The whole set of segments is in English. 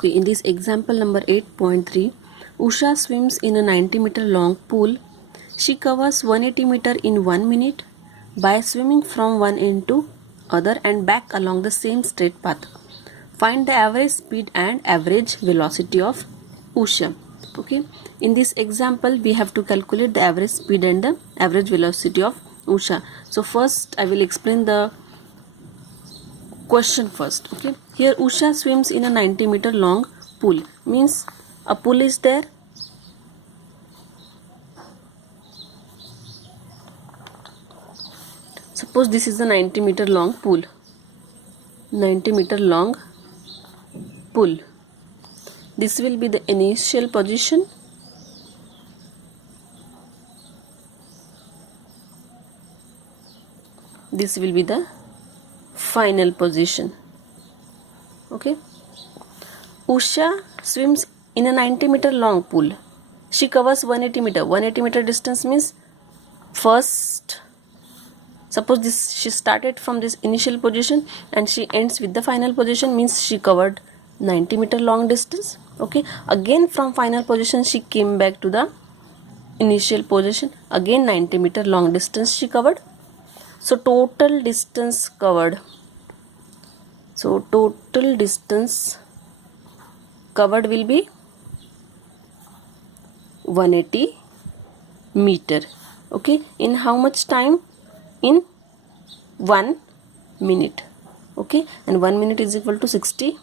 Okay, in this example number 8.3, Usha swims in a 90-meter long pool. She covers 180 meter in 1 minute by swimming from one end to other and back along the same straight path. Find the average speed and average velocity of Usha. Okay, in this example we have to calculate the average speed and the average velocity of Usha. So first I will explain the question first. Okay, here Usha swims in a 90-meter long pool. Means a pool is there. Suppose this is a 90-meter long pool. 90-meter long pool. This will be the initial position. This will be the final position. Okay. Usha swims in a 90-meter long pool. She covers 180 meter. 180 meter distance means first, suppose this she started from this initial position and she ends with the final position, means she covered 90 meter long distance. Okay, again from final position she came back to the initial position, again 90 meter long distance she covered. So total distance covered, will be 180 meter. Okay, in how much time? In 1 minute. Okay, and 1 minute is equal to 60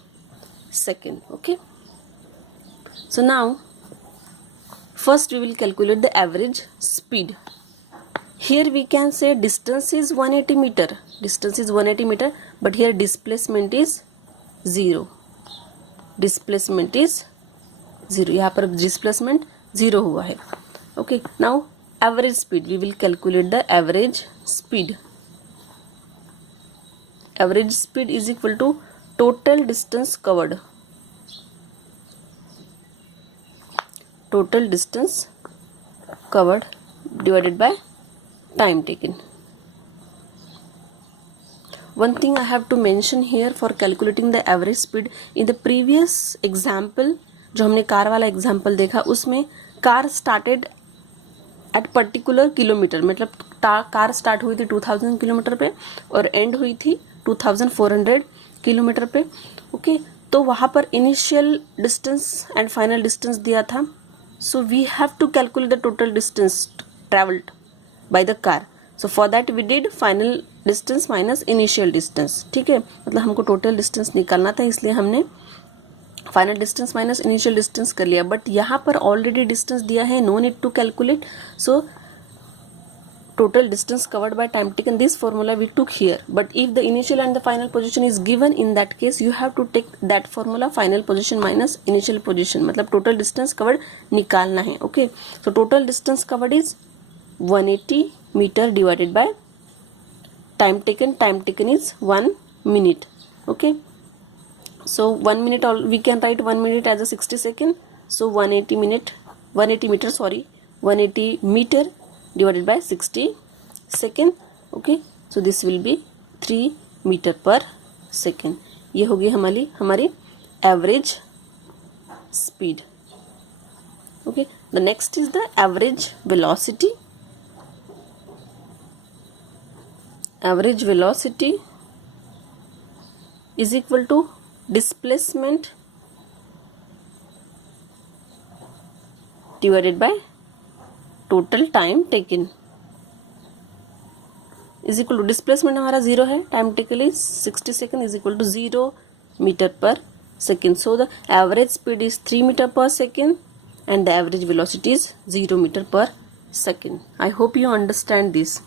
seconds. Okay, so now first we will calculate the average speed. Here we can say distance is 180 meter. Distance is 180 meter, but here displacement is 0. Displacement is 0. यहाँ पर displacement 0 हुआ है. Okay, now average speed. We will calculate the average speed. Average speed is equal to total distance covered. Total distance covered divided by time taken. One thing I have to mention here for calculating the average speed, in the previous example जो हमने car वाला example देखा, उसमें car started at particular kilometre, मतलब car start हुई थी 2000 kilometre पे और एंड हुई थी 2400 किलोमीटर पे. ओके, तो वहाँ पर initial distance and final distance दिया था. So we have to calculate the total distance travelled by the car. So for that we did final distance minus initial distance. ठीक है, मतलब हमको टोटल डिस्टेंस निकालना था, इसलिए हमने final distance minus initial distance कर लिया. बट यहाँ पर ऑलरेडी डिस्टेंस दिया है, no need to calculate. So total distance covered by time taken, this formula we took here. But if the initial and the final position is given, in that case you have to take that formula, final position minus initial position, मतलब total distance covered निकालना है. Okay, so total distance covered is 180 meter divided by time taken. Time taken is 1 minute. Okay, so 1 minute, we can write 1 minute as a 60 second. So 180 meter divided by 60 second. Okay, so this will be 3 meter per second. ये होगी हमारी average speed. Okay, the next is the average velocity. Average velocity is equal to displacement divided by total time taken, is equal to displacement हमारा 0 है, time taken is 60 second, is equal to 0 meter per second. So the average speed is 3 meter per second and the average velocity is 0 meter per second. I hope you understand this.